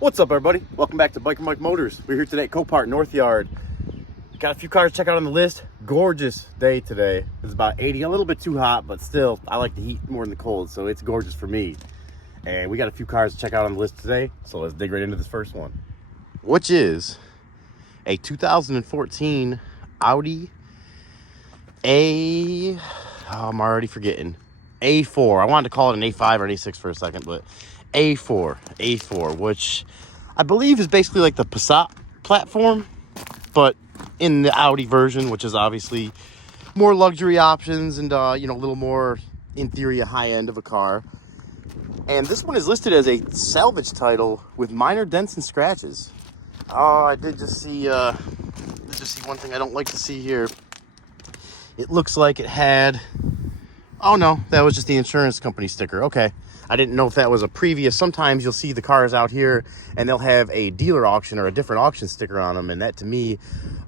What's up, everybody? Welcome back to Biker Mike Motors. We're here today at Copart North Yard. Got a few cars to check out on the list. Gorgeous day today. It's about 80, a little bit too hot, but still, I like the heat more than the cold, so it's gorgeous for me. And we got a few cars to check out on the list today, so let's dig right into this first one, which is a 2014 Audi I'm already forgetting. A4. I wanted to call it an A5 or an A6 for a second, but A4, which I believe is basically like the Passat platform, but in the Audi version, which is obviously more luxury options and a little more, in theory, a high end of a car. And this one is listed as a salvage title with minor dents and scratches. Oh, I did just see one thing I don't like to see here. It looks like it had, oh no, that was just the insurance company sticker. Okay. I didn't know if that was a previous. Sometimes you'll see the cars out here and they'll have a dealer auction or a different auction sticker on them. And that to me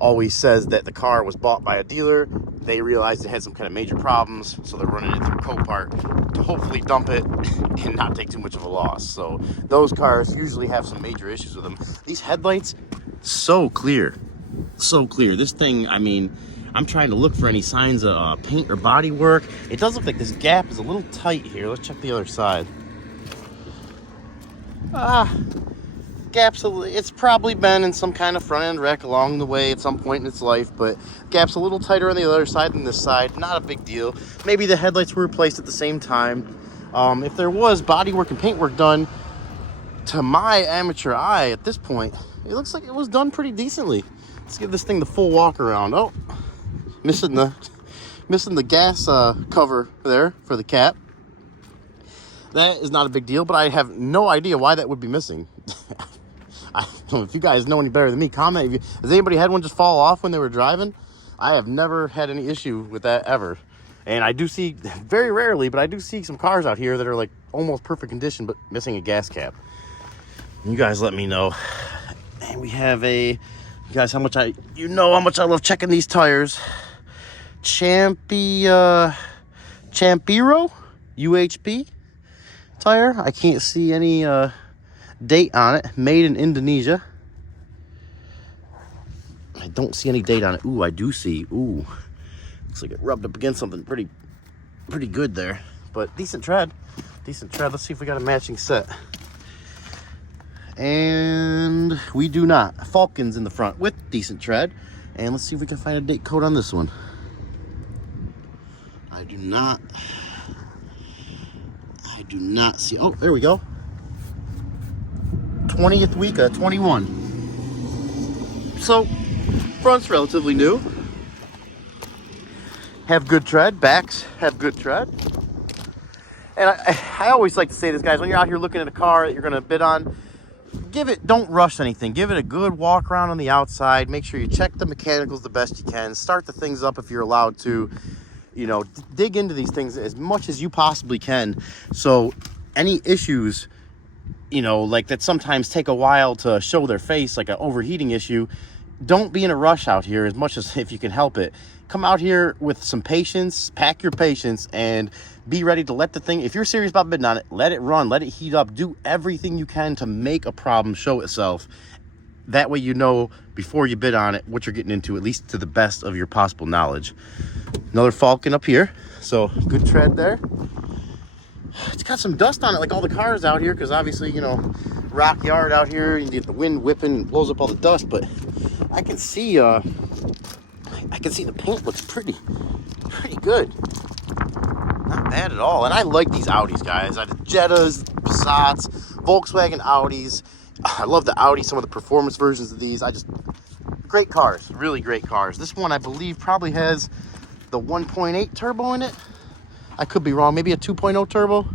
always says that the car was bought by a dealer. They realized it had some kind of major problems. So they're running it through Copart to hopefully dump it and not take too much of a loss. So those cars usually have some major issues with them. These headlights, so clear. So clear. This thing, I mean, I'm trying to look for any signs of paint or body work. It does look like this gap is a little tight here. Let's check the other side. It's probably been in some kind of front end wreck along the way at some point in its life, but gap's a little tighter on the other side than this side. Not a big deal. Maybe the headlights were replaced at the same time. If there was body work and paint work done, to my amateur eye at this point, it looks like it was done pretty decently. Let's give this thing the full walk around. Oh, missing the gas cover there for the cap. That is not a big deal, but I have no idea why that would be missing. I don't know if you guys know any better than me. Comment. Has anybody had one just fall off when they were driving? I have never had any issue with that ever. And I do see, very rarely, but I do see some cars out here that are like almost perfect condition, but missing a gas cap. You guys let me know. And we have you guys, how much I love checking these tires. Campiro UHP tire. I can't see any date on it. Made in Indonesia. I don't see any date on it. Ooh, I do see. Ooh, looks like it rubbed up against something pretty good there. But decent tread. Let's see if we got a matching set. And we do not. Falcons in the front with decent tread. And let's see if we can find a date code on this one. I do not see. Oh, there we go. 20th week of 21. So, front's relatively new. Have good tread. Backs have good tread. And I always like to say this, guys, when you're out here looking at a car that you're going to bid on, don't rush anything. Give it a good walk around on the outside. Make sure you check the mechanicals the best you can. Start the things up if you're allowed to. Dig into these things as much as you possibly can. So any issues, like that sometimes take a while to show their face, like an overheating issue, don't be in a rush out here as much as if you can help it. Come out here with some patience, pack your patience, and be ready to let the thing, if you're serious about bidding on it, let it run, let it heat up, do everything you can to make a problem show itself. That way you know before you bid on it what you're getting into, at least to the best of your possible knowledge. Another Falcon up here, so good tread there. It's got some dust on it like all the cars out here, because obviously, rock yard out here, you get the wind whipping and blows up all the dust, but I can see the paint looks pretty good. Not bad at all. And I like these Audis, guys. I have Jettas, Passats, Volkswagen Audis. I love the Audi, some of the performance versions of these. Great cars, really great cars. This one, I believe, probably has the 1.8 turbo in it. I could be wrong, maybe a 2.0 turbo.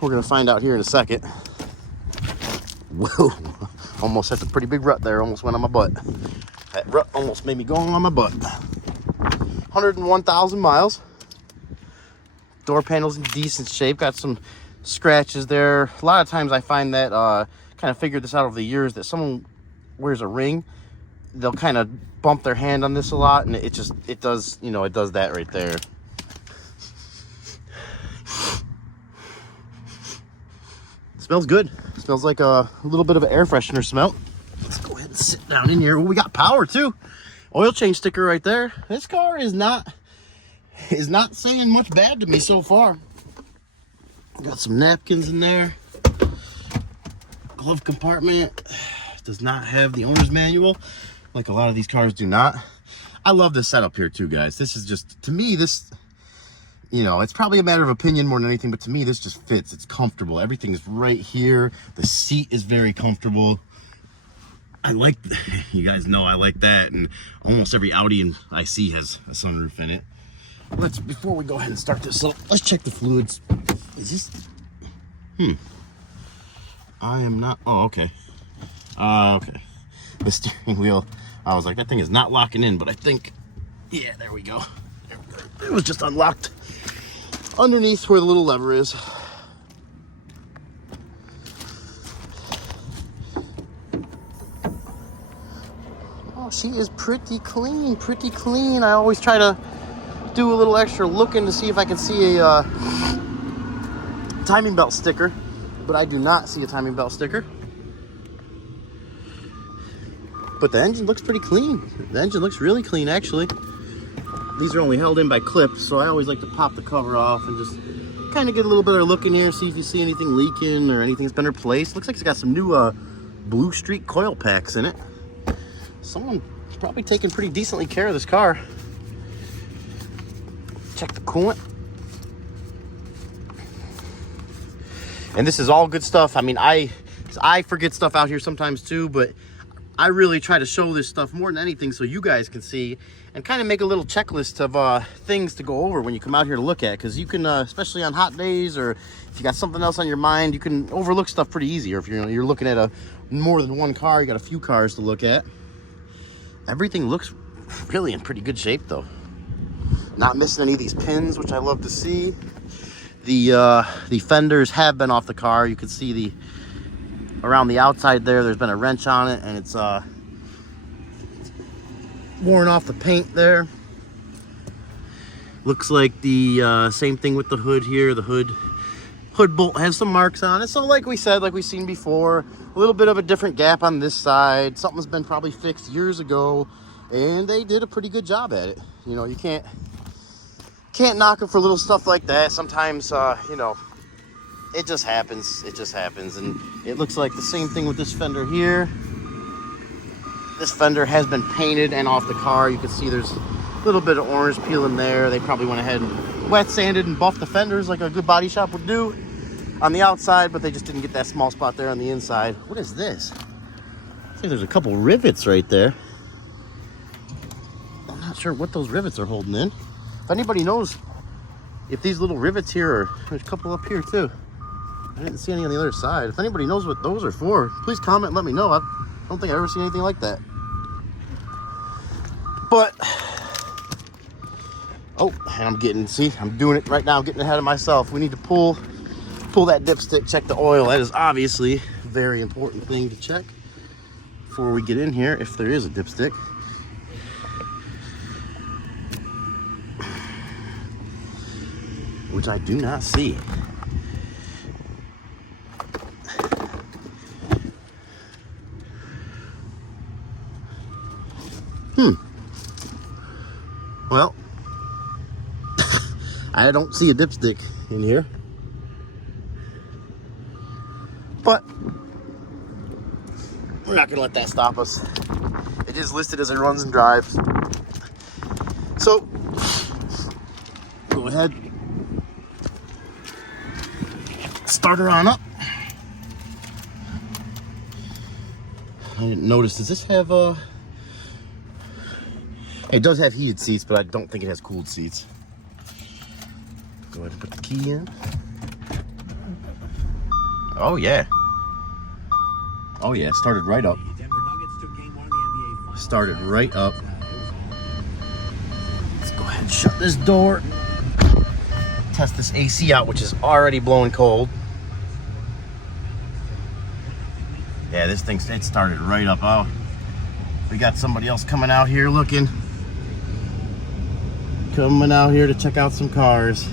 We're gonna find out here in a second. Whoa, almost hit a pretty big rut there, almost went on my butt. That rut almost made me go on my butt. 101,000 miles. Door panel's in decent shape, got some scratches there. A lot of times I find that, kind of figured this out over the years, that someone wears a ring, they'll kind of bump their hand on this a lot, and it does that right there. Smells good. Smells like a little bit of an air freshener smell. Let's go ahead and sit down in here. Well, we got power too. Oil change sticker right there. This car is not saying much bad to me so far. Got some napkins in there. Glove compartment. Does not have the owner's manual, like a lot of these cars do not. I love this setup here too, guys. This is just, to me, this, you know, it's probably a matter of opinion more than anything, but to me, this just fits. It's comfortable. Everything is right here. The seat is very comfortable. I like, you guys know I like that, and almost every Audi I see has a sunroof in it. Before we go ahead and start this up, let's check the fluids. Is this, I am not, oh, okay. Okay. The steering wheel, I was like, that thing is not locking in, but I think, yeah, there we go. It was just unlocked underneath where the little lever is. Oh, she is pretty clean, pretty clean. I always try to do a little extra looking to see if I can see a timing belt sticker, but I do not see a timing belt sticker. But the engine looks pretty clean. The engine looks really clean, actually. These are only held in by clips, so I always like to pop the cover off and just kind of get a little bit of a look in here, see if you see anything leaking or anything's been replaced. Looks like it's got some new Blue Streak coil packs in it. Someone's probably taking pretty decently care of this car. Check the coolant. And this is all good stuff. I mean, I forget stuff out here sometimes too, but I really try to show this stuff more than anything so you guys can see and kind of make a little checklist of things to go over when you come out here to look at, because you can, especially on hot days, or if you got something else on your mind, you can overlook stuff pretty easy. Or if you're looking at more than one car, you got a few cars to look at. Everything looks really in pretty good shape though. Not missing any of these pins, which I love to see. The fenders have been off the car. You can see around the outside there's been a wrench on it, and it's worn off the paint there. Looks like the same thing with the hood here. The hood bolt has some marks on it. So like we said, like we've seen before, a little bit of a different gap on this side. Something's been probably fixed years ago, and they did a pretty good job at it. You know, you can't knock them for little stuff like that. Sometimes, you know, it just happens. It just happens. And it looks like the same thing with this fender here. This fender has been painted and off the car. You can see there's a little bit of orange peeling there. They probably went ahead and wet sanded and buffed the fenders like a good body shop would do on the outside, but they just didn't get that small spot there on the inside. What is this? I think there's a couple rivets right there. I'm not sure what those rivets are holding in. If anybody knows if these little rivets here are, there's a couple up here too. I didn't see any on the other side. If anybody knows what those are for, please comment and let me know. I don't think I've ever seen anything like that. But, oh, and I'm doing it right now. I'm getting ahead of myself. We need to pull that dipstick, check the oil. That is obviously a very important thing to check before we get in here, if there is a dipstick. Which I do not see. Well, I don't see a dipstick in here. But we're not gonna let that stop us. It is listed as it runs and drives. So go ahead, start her on up. I didn't notice, does this have it does have heated seats, but I don't think it has cooled seats. Go ahead and put the key in. Oh yeah. Oh yeah, started right up. Started right up. Let's go ahead and shut this door. Test this AC out, which is already blowing cold. Yeah, this thing, it started right up. Oh, we got somebody else coming out here looking. Coming out here to check out some cars.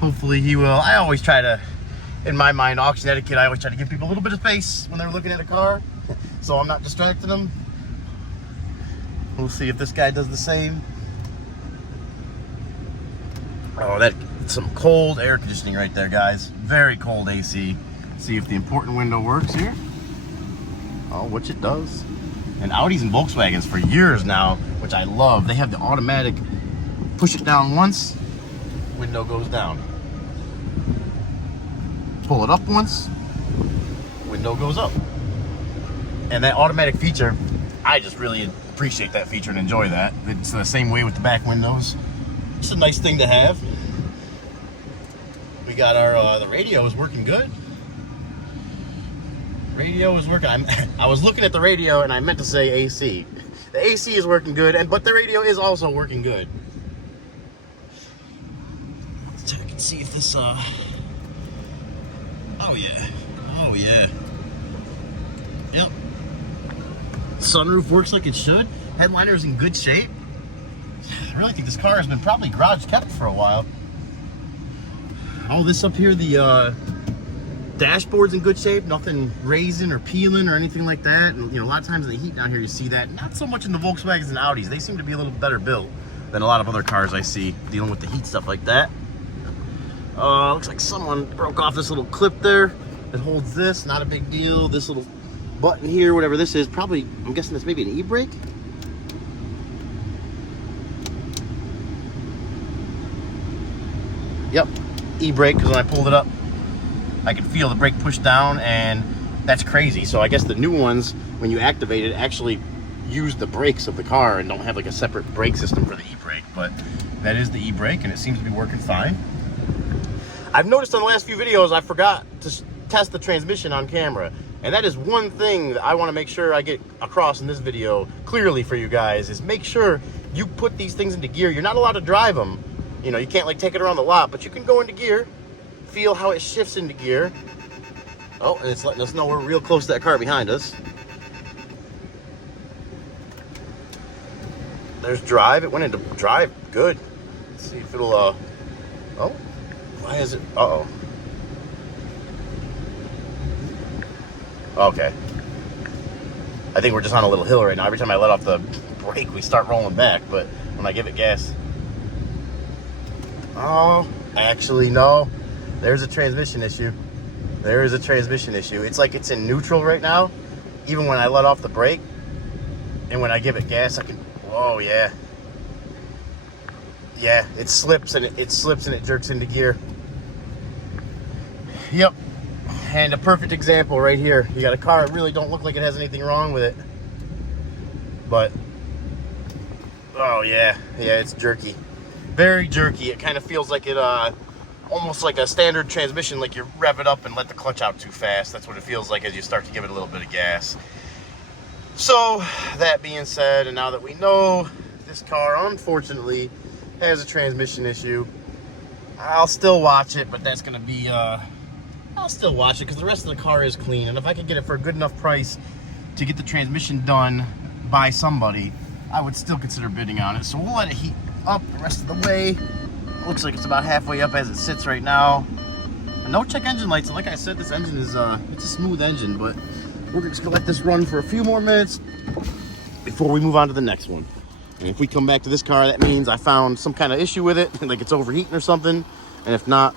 Hopefully he will. I always try to, in my mind, auction etiquette, I always try to give people a little bit of space when they're looking at a car, so I'm not distracting them. We'll see if this guy does the same. Oh, that's some cold air conditioning right there, guys. Very cold AC. See if the important window works here. Oh, which it does. And Audis and Volkswagens for years now, which I love, they have the automatic push it down once, window goes down. Pull it up once, window goes up. And that automatic feature, I just really appreciate that feature and enjoy that. It's the same way with the back windows. It's a nice thing to have. We got our, the radio is working good. Radio is working. I was looking at the radio and I meant to say AC. The AC is working good, but the radio is also working good. Let's check and see if this, oh yeah. Oh yeah. Yep. Sunroof works like it should. Headliner's in good shape. I really think this car has been probably garage kept for a while. All this up here, the dashboard's in good shape, nothing raising or peeling or anything like that. And you know, a lot of times in the heat down here you see that. Not so much in the Volkswagens and Audis. They seem to be a little better built than a lot of other cars I see dealing with the heat stuff like that. Looks like someone broke off this little clip there that holds this. Not a big deal. This little button here, whatever this is, probably, I'm guessing this may be an e-brake. Yep, e-brake, because when I pulled it up, I could feel the brake push down, and that's crazy. So I guess the new ones, when you activate it, actually use the brakes of the car and don't have like a separate brake system for the e-brake. But that is the e-brake, and it seems to be working fine. I've noticed on the last few videos, I forgot to test the transmission on camera. And that is one thing that I want to make sure I get across in this video clearly for you guys, is make sure you put these things into gear. You're not allowed to drive them. You know, you can't like take it around the lot, but you can go into gear, feel how it shifts into gear. Oh, and it's letting us know we're real close to that car behind us. There's drive. It went into drive. Good. Let's see if it'll, oh, why is it, uh-oh. Okay. I think we're just on a little hill right now. Every time I let off the brake, we start rolling back, but when I give it gas. Oh, actually, no. There's a transmission issue. There is a transmission issue. It's like it's in neutral right now. Even when I let off the brake, and when I give it gas, I can, oh yeah. Yeah, it slips and it slips and it jerks into gear. Yep. And a perfect example right here. You got a car that really don't look like it has anything wrong with it. But, oh yeah. Yeah, it's jerky. Very jerky. It kind of feels like it, almost like a standard transmission, like you rev it up and let the clutch out too fast. That's what it feels like as you start to give it a little bit of gas. So, that being said, and now that we know this car, unfortunately, has a transmission issue, I'll still watch it, but that's going to be, I'll still watch it because the rest of the car is clean. And if I could get it for a good enough price to get the transmission done by somebody, I would still consider bidding on it. So we'll let it heat up the rest of the way. Looks like it's about halfway up as it sits right now. And no check engine lights. Like I said, this engine is, it's a smooth engine, but we're just gonna let this run for a few more minutes before we move on to the next one. And if we come back to this car, that means I found some kind of issue with it, like it's overheating or something. And if not,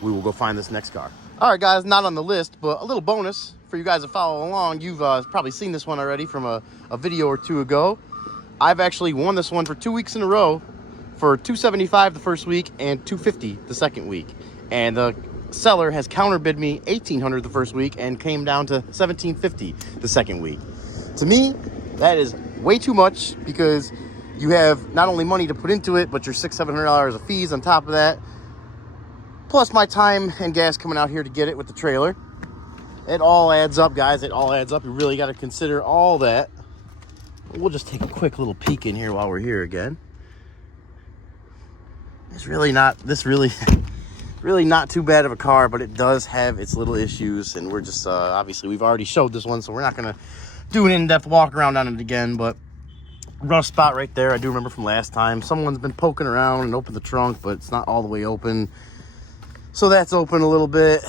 we will go find this next car. All right, guys, not on the list, but a little bonus for you guys to follow along. You've probably seen this one already from a video or two ago. I've actually won this one for 2 weeks in a row for $275 the first week and $250 the second week. And the seller has counterbid me $1,800 the first week and came down to $1,750 the second week. To me, that is way too much because you have not only money to put into it, but your $600-700 of fees on top of that. Plus my time and gas coming out here to get it with the trailer. It all adds up, guys. It all adds up. You really got to consider all that. We'll just take a quick little peek in here while we're here again. It's really not, really not too bad of a car, but it does have its little issues. And we're just, obviously, we've already showed this one, so we're not going to do an in-depth walk around on it again. But rough spot right there. I do remember from last time. Someone's been poking around and opened the trunk, but it's not all the way open. So that's open a little bit.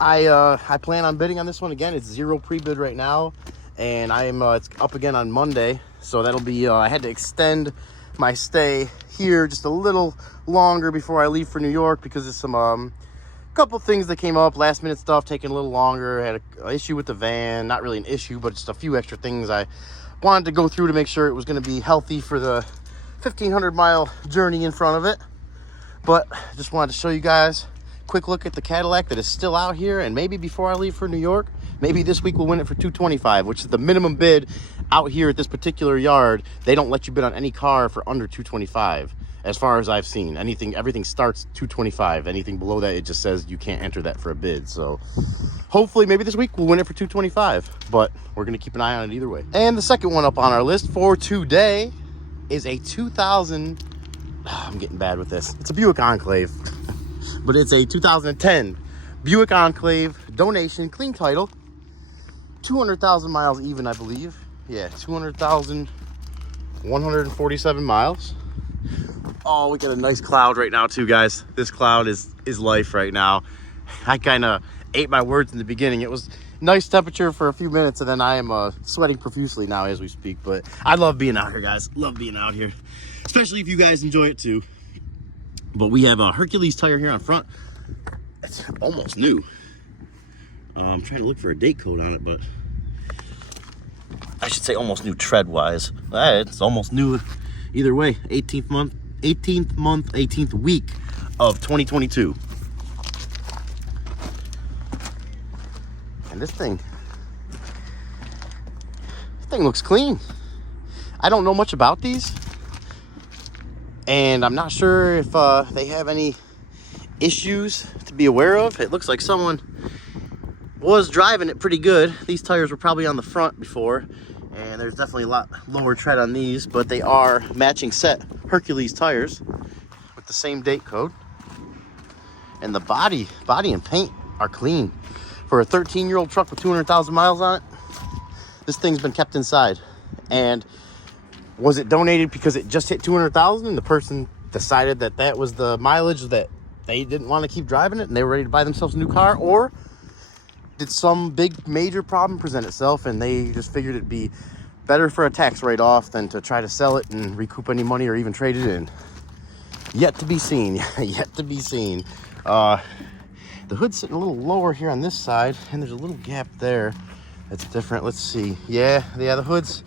I plan on bidding on this one again. It's 0 pre-bid right now, and it's up again on Monday. So that'll be, I had to extend my stay here just a little longer before I leave for New York because of some couple things that came up, last minute stuff taking a little longer. I had an issue with the van, not really an issue, but just a few extra things I wanted to go through to make sure it was going to be healthy for the 1,500 mile journey in front of it. But just wanted to show you guys a quick look at the Cadillac that is still out here, and maybe before I leave for New York, maybe this week we'll win it for $225, which is the minimum bid out here at this particular yard. They don't let you bid on any car for under $225. As far as I've seen, everything starts $225. Anything below that, it just says you can't enter that for a bid. So hopefully maybe this week we'll win it for $225, but we're going to keep an eye on it either way. And the second one up on our list for today is a 2000, I'm getting bad with this. It's a Buick Enclave, but it's a 2010 Buick Enclave donation, clean title, 200,000 miles even, I believe. Yeah, 200,147 miles. Oh, we got a nice cloud right now too, guys. This cloud is life right now. I kind of ate my words in the beginning. It was nice temperature for a few minutes, and then I am sweating profusely now as we speak. But I love being out here, guys. Love being out here, especially if you guys enjoy it too. But we have a Hercules tire here on front. It's almost new. I'm trying to look for a date code on it, but I should say almost new tread-wise. It's almost new either way. 18th month, 18th week of 2022. And this thing looks clean. I don't know much about these, and I'm not sure if they have any issues to be aware of. It looks like someone was driving it pretty good. These tires were probably on the front before, and there's definitely a lot lower tread on these, but they are matching set Hercules tires with the same date code. And the body and paint are clean. For a 13-year-old truck with 200,000 miles on it, this thing's been kept inside. And was it donated because it just hit 200,000 and the person decided that that was the mileage that they didn't want to keep driving it and they were ready to buy themselves a new car? Or did some big major problem present itself and they just figured it'd be better for a tax write-off than to try to sell it and recoup any money or even trade it in? Yet to be seen. Yet to be seen. The hood's sitting a little lower here on this side, and there's a little gap there that's different. Let's see. Yeah, the hood's,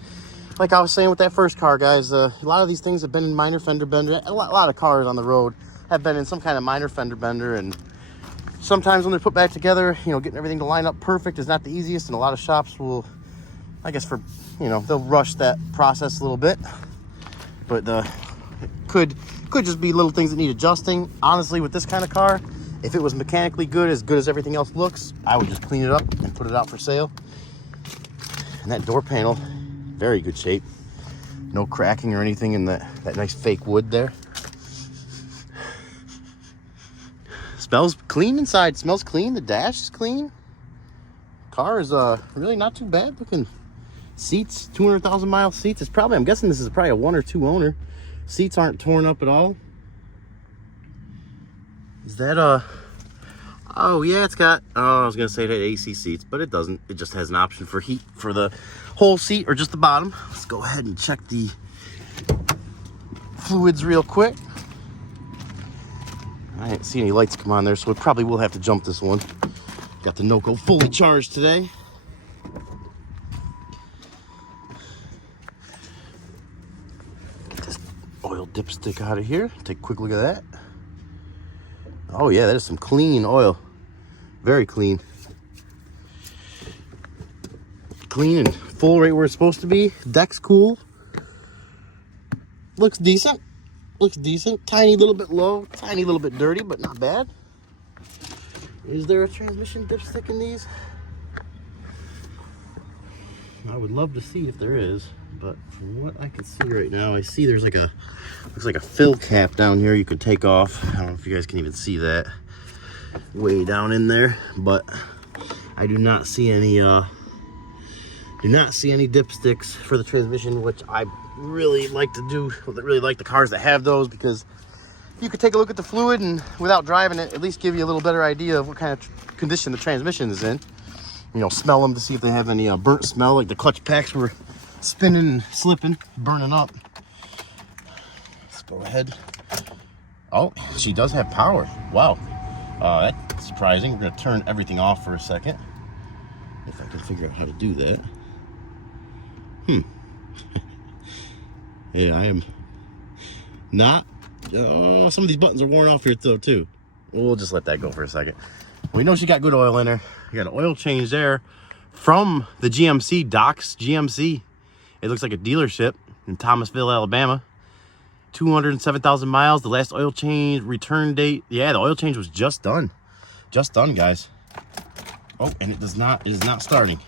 like I was saying with that first car, guys, a lot of these things have been in minor fender bender. A lot of cars on the road have been in some kind of minor fender bender, and sometimes when they're put back together, getting everything to line up perfect is not the easiest, and a lot of shops will, I guess, they'll rush that process a little bit. But could just be little things that need adjusting. Honestly, with this kind of car, if it was mechanically good as everything else looks, I would just clean it up and put it out for sale. And that door panel, very good shape. No cracking or anything in that nice fake wood there. Smells clean inside. Smells clean. The dash is clean. Car is really not too bad looking. Seats, 200,000 mile seats. I'm guessing this is probably a 1 or 2 owner. Seats aren't torn up at all. Is that oh yeah, it's got, I was gonna say it had AC seats, but it doesn't. It just has an option for heat for the whole seat or just the bottom. Let's go ahead and check the fluids real quick. I didn't see any lights come on there, so we probably will have to jump this one. Got the Noco fully charged today. Get this oil dipstick out of here. Take a quick look at that. Oh yeah, that is some clean oil. Very clean. Clean and full right where it's supposed to be. Deck's cool. Looks decent. Looks decent. Tiny little bit low. Tiny little bit dirty, but not bad. Is there a transmission dipstick in these? I would love to see if there is, but from what I can see right now, I see there's like looks like a fill cap down here you could take off. I don't know if you guys can even see that way down in there, but I do not see any dipsticks for the transmission, which I really like to do. I really like the cars that have those because you could take a look at the fluid and without driving it, at least give you a little better idea of what kind of condition the transmission is in. You know, smell them to see if they have any burnt smell, like the clutch packs were spinning and slipping, burning up. Let's go ahead. Oh, she does have power. Wow. That's surprising. We're going to turn everything off for a second. If I can figure out how to do that. Yeah, I am not. Oh, some of these buttons are worn off here though too. We'll just let that go for a second. We know she got good oil in her. You got an oil change there from the GMC docks. GMC. It looks like a dealership in Thomasville, Alabama. 207,000 miles. The last oil change return date. Yeah, the oil change was just done. Just done, guys. Oh, and it is not starting.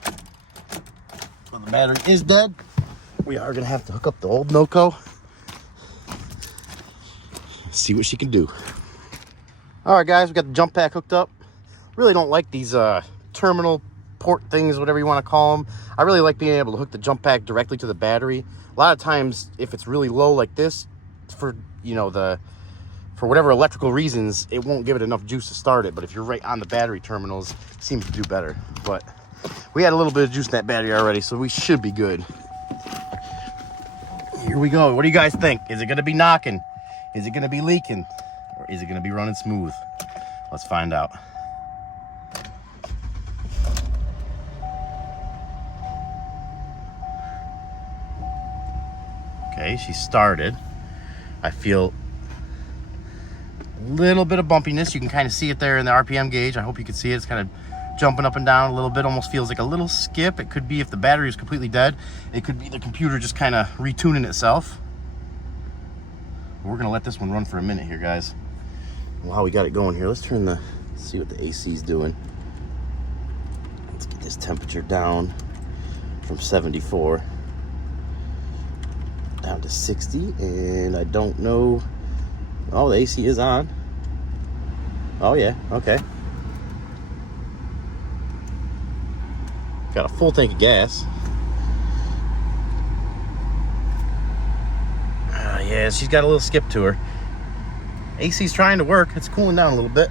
Well, the battery is dead. We are gonna have to hook up the old Noco. See what she can do. All right, guys, we got the jump pack hooked up. Really don't like these terminal port things, whatever you want to call them. I really like being able to hook the jump pack directly to the battery. A lot of times, if it's really low like this, for for whatever electrical reasons, it won't give it enough juice to start it. But if you're right on the battery terminals, it seems to do better. But we had a little bit of juice in that battery already, so we should be good. Here we go. What do you guys think? Is it going to be knocking? Is it going to be leaking? Or is it going to be running smooth? Let's find out. Okay, she started. I feel a little bit of bumpiness. You can kind of see it there in the RPM gauge. I hope you can see it. It's kind of jumping up and down a little bit. Almost feels like a little skip. It could be if the battery is completely dead. It could be the computer just kind of retuning itself. We're going to let this one run for a minute here, guys. While we got it going here, let's see what the AC is doing. Let's get this temperature down from 74 down to 60, and I don't know. Oh, the AC is on. Oh yeah, okay. Got a full tank of gas. Yeah, she's got a little skip to her. AC's trying to work. It's cooling down a little bit.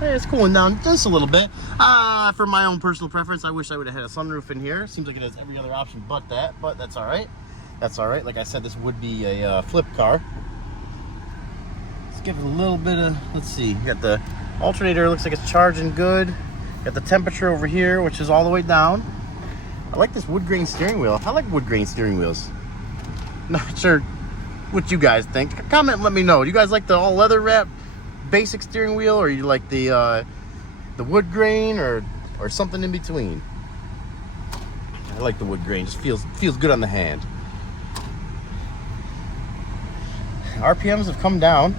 Yeah, it's cooling down just a little bit. For my own personal preference, I wish I would have had a sunroof in here. Seems like it has every other option but that, but that's all right. That's all right. Like I said, this would be a flip car. Let's give it a little bit of, let's see. You got the alternator, looks like it's charging good. Got the temperature over here, which is all the way down. I like this wood grain steering wheel. I like wood grain steering wheels. Not sure what you guys think. Comment and let me know. Do you guys like the all leather wrap basic steering wheel, or you like the wood grain, or something in between? I like the wood grain. Just feels good on the hand. RPMs have come down,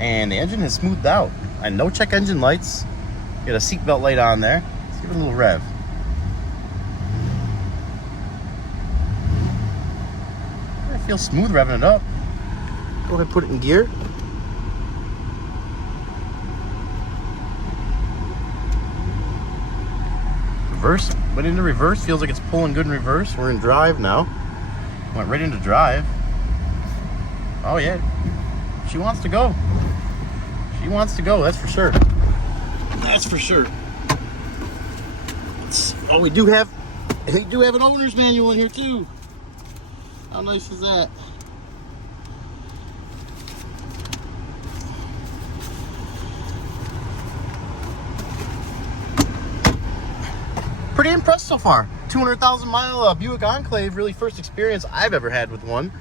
and the engine has smoothed out. And no check engine lights. Got a seatbelt light on there. Let's give it a little rev. I feel smooth revving it up. Go ahead and put it in gear. Reverse. Went into reverse. Feels like it's pulling good in reverse. We're in drive now. Went right into drive. Oh yeah. She wants to go. She wants to go, that's for sure. That's for sure. Oh, we do have an owner's manual in here too. How nice is that? Pretty impressed so far. 200,000 mile Buick Enclave, really first experience I've ever had with one.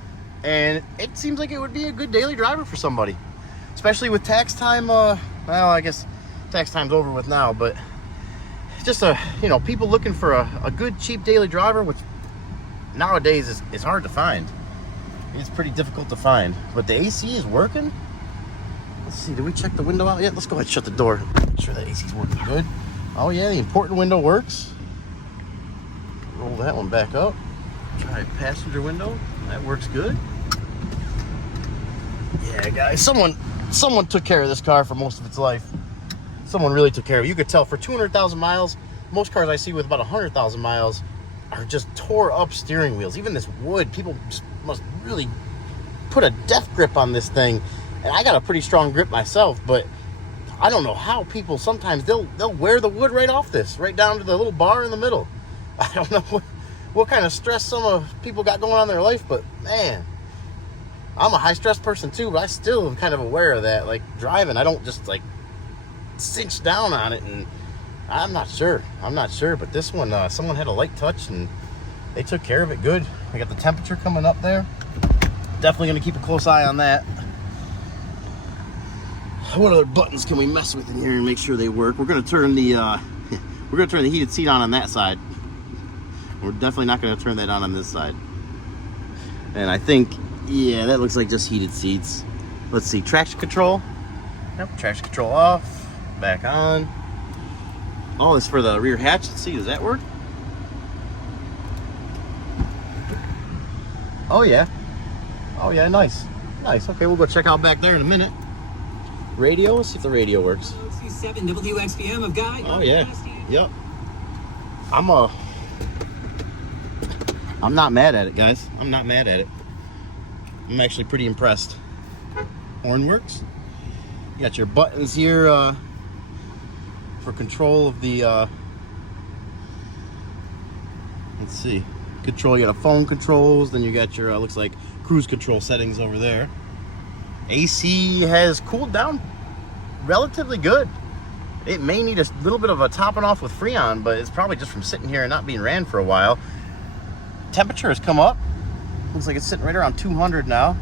And it seems like it would be a good daily driver for somebody. Especially with tax time, well, I guess tax time's over with now, but just people looking for a good cheap daily driver, which nowadays is hard to find. It's pretty difficult to find, but the AC is working. Let's see, did we check the window out yet? Let's go ahead and shut the door. Make sure the AC's working good. Oh yeah, the important window works. Roll that one back up. Try passenger window. That works good. Yeah, guys, someone took care of this car for most of its life. Someone really took care of it. You could tell for 200,000 miles, most cars I see with about 100,000 miles are just tore up steering wheels. Even this wood, people must really put a death grip on this thing. And I got a pretty strong grip myself, but I don't know how people sometimes they'll wear the wood right off this, right down to the little bar in the middle. I don't know what kind of stress some of people got going on in their life, but man, I'm a high stress person too, but I still am kind of aware of that. Like driving, I don't just like cinch down on it, and I'm not sure, but this one, someone had a light touch and they took care of it good. I got the temperature coming up there. Definitely gonna keep a close eye on that. What other buttons can we mess with in here and make sure they work? We're gonna turn the heated seat on that side. We're definitely not gonna turn that on this side. And I think, yeah, that looks like just heated seats. Let's see, traction control. Yep, traction control off, back on. Oh, it's for the rear hatch. Let's see, does that work? Oh yeah, nice. Okay, we'll go check out back there in a minute. Radio, let's see if the radio works. 7 WXPM of Guy. Oh yeah, yep. I'm not mad at it, guys. I'm not mad at it. I'm actually pretty impressed. Horn works. You got your buttons here for control of the let's see, control. You got a phone controls, then you got your looks like cruise control settings over there. AC has cooled down relatively good. It may need a little bit of a topping off with Freon, but it's probably just from sitting here and not being ran for a while. Temperature has come up. Looks like it's sitting right around 200 now.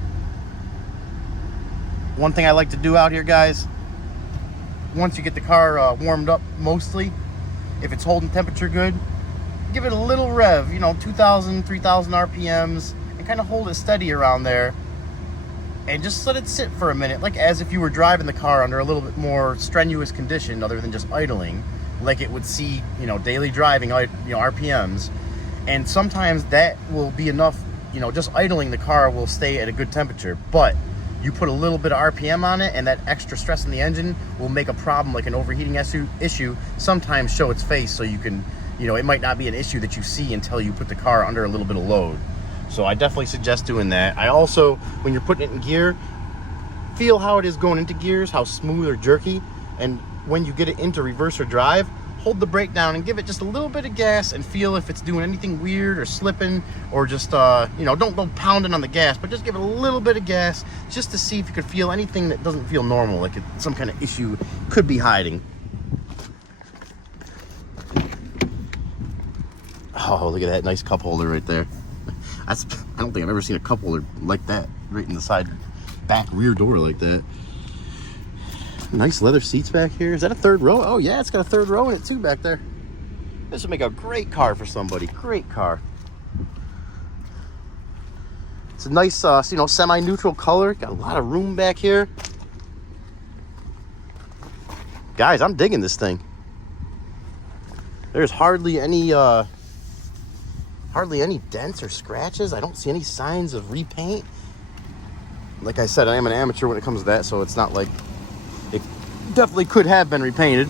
One thing I like to do out here, guys, once you get the car warmed up mostly, if it's holding temperature good, give it a little rev, 2,000, 3,000 RPMs, and kind of hold it steady around there. And just let it sit for a minute, like as if you were driving the car under a little bit more strenuous condition other than just idling, like it would see, daily driving, RPMs. And sometimes that will be enough, just idling the car will stay at a good temperature. But you put a little bit of RPM on it, and that extra stress in the engine will make a problem like an overheating issue sometimes show its face, so you can, it might not be an issue that you see until you put the car under a little bit of load. So I definitely suggest doing that. I also, when you're putting it in gear, feel how it is going into gears, how smooth or jerky. And when you get it into reverse or drive, hold the brake down and give it just a little bit of gas and feel if it's doing anything weird or slipping, or just, don't pound it on the gas, but just give it a little bit of gas just to see if you can feel anything that doesn't feel normal, like some kind of issue could be hiding. Oh, look at that nice cup holder right there. I don't think I've ever seen a cup holder like that right in the side back rear door like that. Nice leather seats back here. Is that a third row? Oh yeah, it's got a third row in it too back there. This would make a great car for somebody. Great car. It's a nice, semi-neutral color. Got a lot of room back here. Guys, I'm digging this thing. There's hardly any dents or scratches. I don't see any signs of repaint. Like I said, I am an amateur when it comes to that, so it's not like it definitely could have been repainted.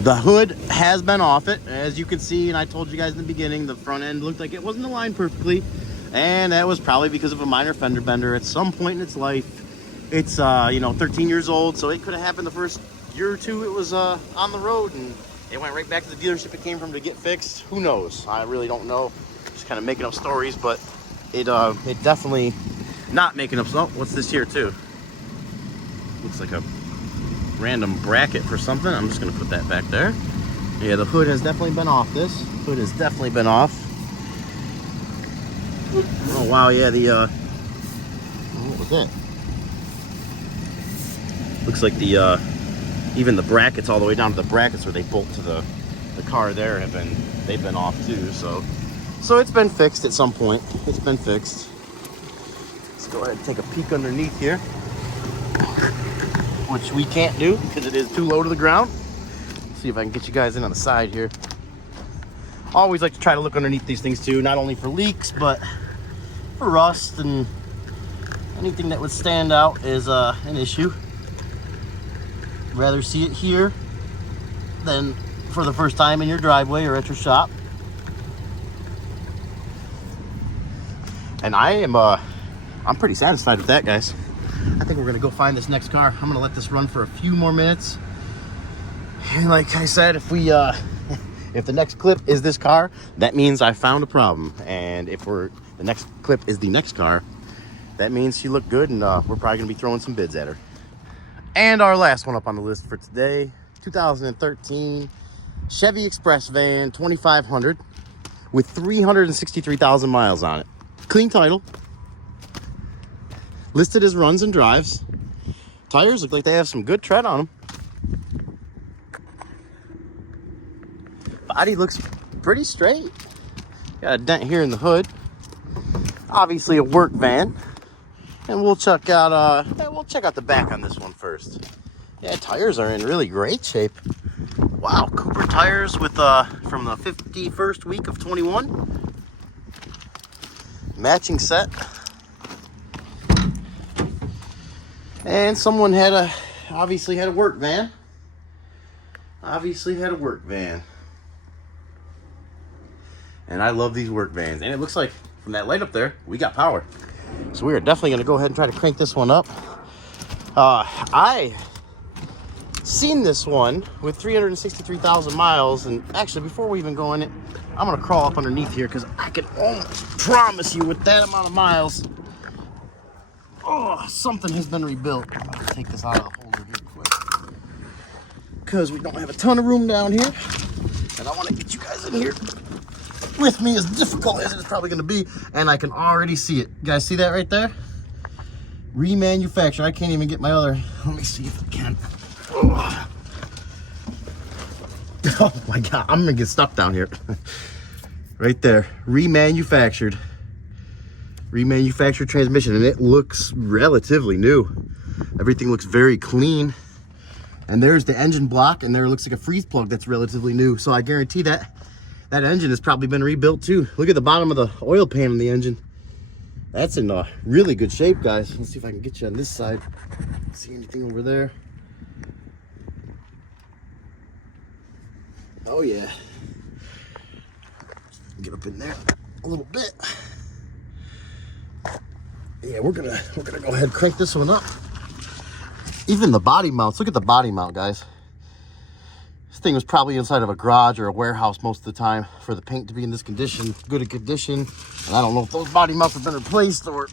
The hood has been off it, as you can see, and I told you guys in the beginning, the front end looked like it wasn't aligned perfectly, and that was probably because of a minor fender bender at some point in its life. It's 13 years old, so it could have happened the first year or two it was on the road, and it went right back to the dealership it came from to get fixed. Who knows? I really don't know. Just kind of making up stories, but it definitely not making up. Oh, what's this here too? Looks like a random bracket for something. I'm just gonna put that back there. Yeah, the hood has definitely been off. This hood has definitely been off. Oh wow, yeah, what was that? Looks like even the brackets all the way down to the brackets where they bolt to the car there they've been off too. So it's been fixed at some point. It's been fixed. Let's go ahead and take a peek underneath here, which we can't do because it is too low to the ground. Let's see if I can get you guys in on the side here. Always like to try to look underneath these things too, not only for leaks, but for rust and anything that would stand out is an issue. Rather see it here than for the first time in your driveway or at your shop. And I'm pretty satisfied with that, guys. I think we're gonna go find this next car. I'm gonna let this run for a few more minutes. And like I said, if the next clip is this car, that means I found a problem. And if the next clip is the next car, that means she looked good, and we're probably gonna be throwing some bids at her. And our last one up on the list for today, 2013 Chevy Express van 2500 with 363,000 miles on it. Clean title. Listed as runs and drives. Tires look like they have some good tread on them. Body looks pretty straight. Got a dent here in the hood. Obviously a work van. And we'll check out the back on this one first. Yeah, tires are in really great shape. Wow, Cooper tires with from the 51st week of 21. Matching set. And someone obviously had a work van. And I love these work vans. And it looks like from that light up there, we got power. So we are definitely going to go ahead and try to crank this one up. I seen this one with 363,000 miles. And actually, before we even go in it, I'm going to crawl up underneath here because I can almost promise you with that amount of miles, something has been rebuilt. I'm going to take this out of the holder here quick because we don't have a ton of room down here. And I want to get you guys in here with me, as difficult as it's probably going to be. And I can already see it. You guys see that right there? Remanufactured. I can't even get my other. Let me see if I can. Oh my God, I'm going to get stuck down here. Right there. Remanufactured transmission, and it looks relatively new. Everything looks very clean. And there's the engine block, and there looks like a freeze plug that's relatively new. So I guarantee that engine has probably been rebuilt too. Look at the bottom of the oil pan in the engine. That's in really good shape, guys. Let's see if I can get you on this side. See anything over there? Oh yeah. Get up in there a little bit. Yeah, we're gonna go ahead and crank this one up. Even the body mounts. Look at the body mount, guys. This thing was probably inside of a garage or a warehouse most of the time for the paint to be in this condition, good a condition. And I don't know if those body mounts have been replaced or...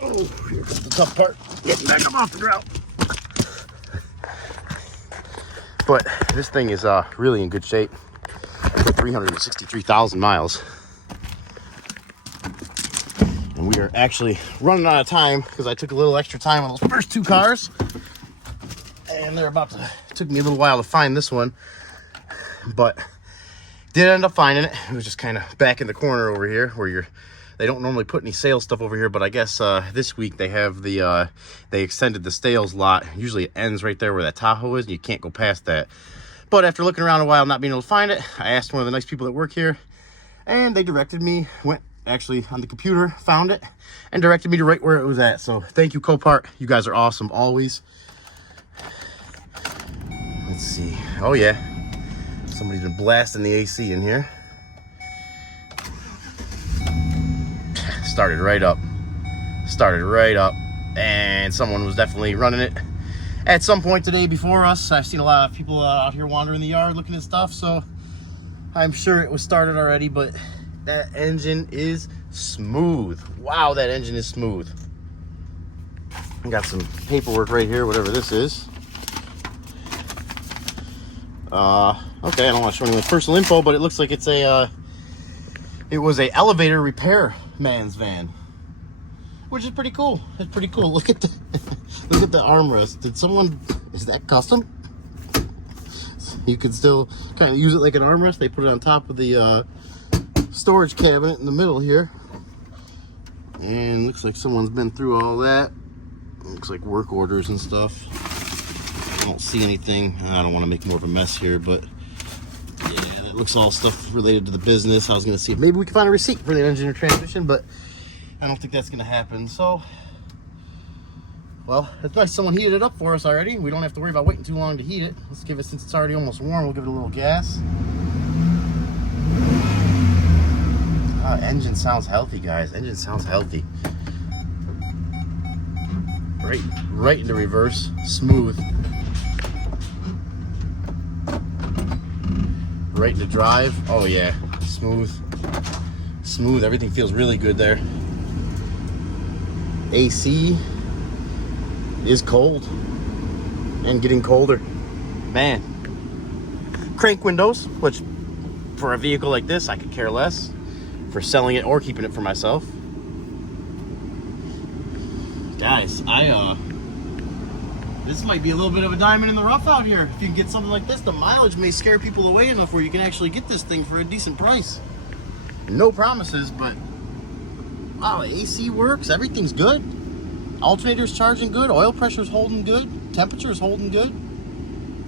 Oh, here comes the tough part. Getting back up off the ground. But this thing is really in good shape. 363,000 miles. And we are actually running out of time because I took a little extra time on those first two cars. And it took me a little while to find this one. But did end up finding it. It was just kind of back in the corner over here where they don't normally put any sales stuff over here, but I guess this week they have they extended the sales lot. Usually it ends right there where that Tahoe is, and you can't go past that. But after looking around a while, not being able to find it, I asked one of the nice people that work here, and they directed me, went actually on the computer, found it, and directed me to right where it was at. So thank you, Copart. You guys are awesome always. Let's see. Oh yeah, somebody's been blasting the AC in here. Started right up, and someone was definitely running it at some point today before us. I've seen a lot of people out here wandering the yard looking at stuff, so I'm sure it was started already. But that engine is smooth. Wow, that engine is smooth. I got some paperwork right here, whatever this is. Okay, I don't want to show anyone personal info, but it looks like it was a elevator repair man's van, which is pretty cool. It's pretty cool. Look at the armrest. Is that custom? You can still kind of use it like an armrest. They put it on top of the storage cabinet in the middle here, and looks like someone's been through all that. Looks like work orders and stuff. I don't see anything. I don't want to make more of a mess here, but yeah, that looks all stuff related to the business. I was going to see if maybe we can find a receipt for the engine or transmission, but I don't think that's going to happen. So Well, it's nice someone heated it up for us already. We don't have to worry about waiting too long to heat it. Let's give it, since it's already almost warm, we'll give it a little gas. Engine sounds healthy, guys. Engine sounds healthy. Right into reverse, smooth. Right into drive. Oh yeah, smooth. Smooth. Everything feels really good there. AC is cold and getting colder. Man. Crank windows, which for a vehicle like this, I could care less for selling it or keeping it for myself. Guys, this might be a little bit of a diamond in the rough out here. If you can get something like this, the mileage may scare people away enough where you can actually get this thing for a decent price. No promises, but wow, AC works, everything's good. Alternator's charging good, oil pressure's holding good, temperature's holding good.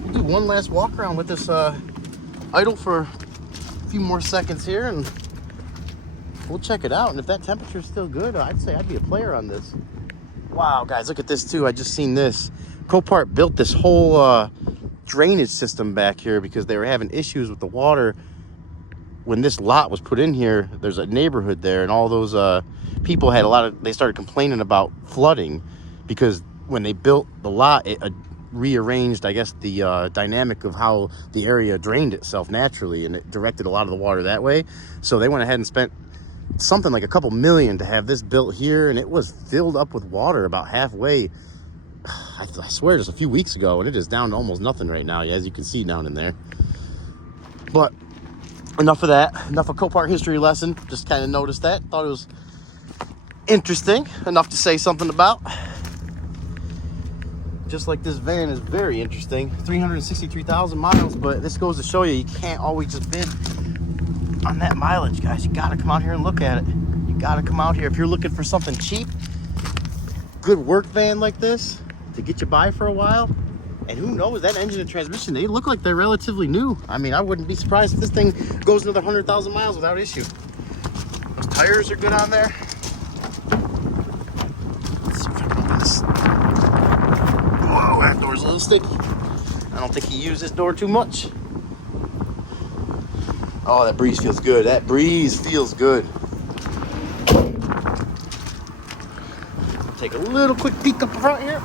We'll do one last walk around with this idle for a few more seconds here, and we'll check it out. And if that temperature's still good, I'd say I'd be a player on this. Wow, guys, look at this too. I just seen this. Copart built this whole drainage system back here because they were having issues with the water. When this lot was put in here, there's a neighborhood there, and all those people had they started complaining about flooding because when they built the lot, it rearranged, I guess, the dynamic of how the area drained itself naturally, and it directed a lot of the water that way. So they went ahead and spent something like a couple million to have this built here, and it was filled up with water about halfway. I swear just a few weeks ago, and it is down to almost nothing right now, as you can see down in there. But enough of that. Enough of Copart history lesson. Just kind of noticed that. Thought it was interesting enough to say something about. Just like this van is very interesting. 363,000 miles, but this goes to show you can't always just bid on that mileage, guys. You gotta come out here and look at it. You gotta come out here if you're looking for something cheap, good work van like this to get you by for a while. And who knows, that engine and transmission, they look like they're relatively new. I mean, I wouldn't be surprised if this thing goes another 100,000 miles without issue. Those tires are good on there. Let's see if I can open this. Whoa, that door's a little sticky. I don't think he used this door too much. Oh, that breeze feels good. That breeze feels good. Take a little quick peek up front here.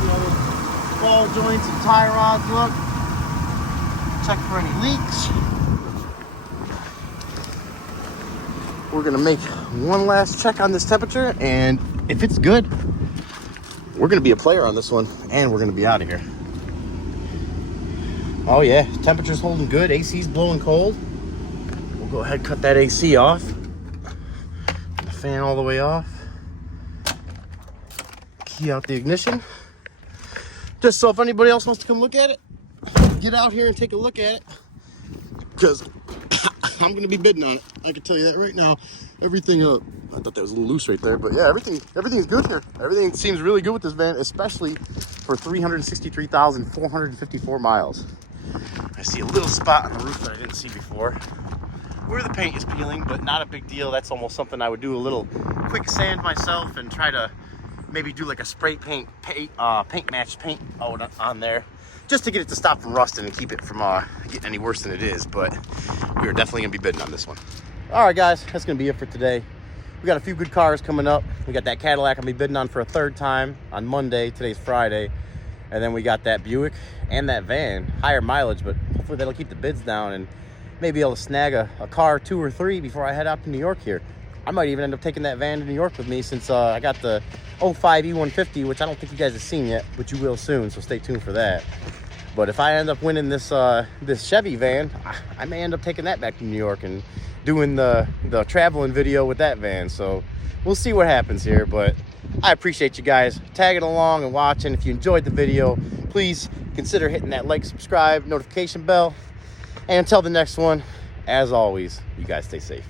See how those ball joints and tie rods look. Check for any leaks. We're gonna make one last check on this temperature, and if it's good, we're gonna be a player on this one, and we're gonna be out of here. Oh yeah, temperature's holding good, AC's blowing cold. We'll go ahead and cut that AC off. The fan all the way off. Key out the ignition. Just so if anybody else wants to come look at it, get out here and take a look at it. Because I'm gonna be bidding on it. I can tell you that right now. Everything up. I thought that was a little loose right there, but yeah, everything's good here. Everything seems really good with this van, especially for 363,454 miles. I see a little spot on the roof that I didn't see before where the paint is peeling, but not a big deal. That's almost something I would do a little quick sand myself and try to maybe do like a spray paint match paint on there just to get it to stop from rusting and keep it from getting any worse than it is. But we are definitely gonna be bidding on this one. All right, guys, that's gonna be it for today. We got a few good cars coming up. We got that Cadillac I'm gonna be bidding on for a third time on Monday. Today's Friday. And then we got that Buick and that van, higher mileage, but hopefully that'll keep the bids down and maybe able to snag a car, 2 or 3 before I head out to New York here. I might even end up taking that van to New York with me since I got the 05 E150, which I don't think you guys have seen yet, but you will soon, so stay tuned for that. But if I end up winning this this Chevy van, I may end up taking that back to New York and doing the traveling video with that van. So we'll see what happens here, but I appreciate you guys tagging along and watching. If you enjoyed the video, please consider hitting that like, subscribe, notification bell. And until the next one, as always, you guys stay safe.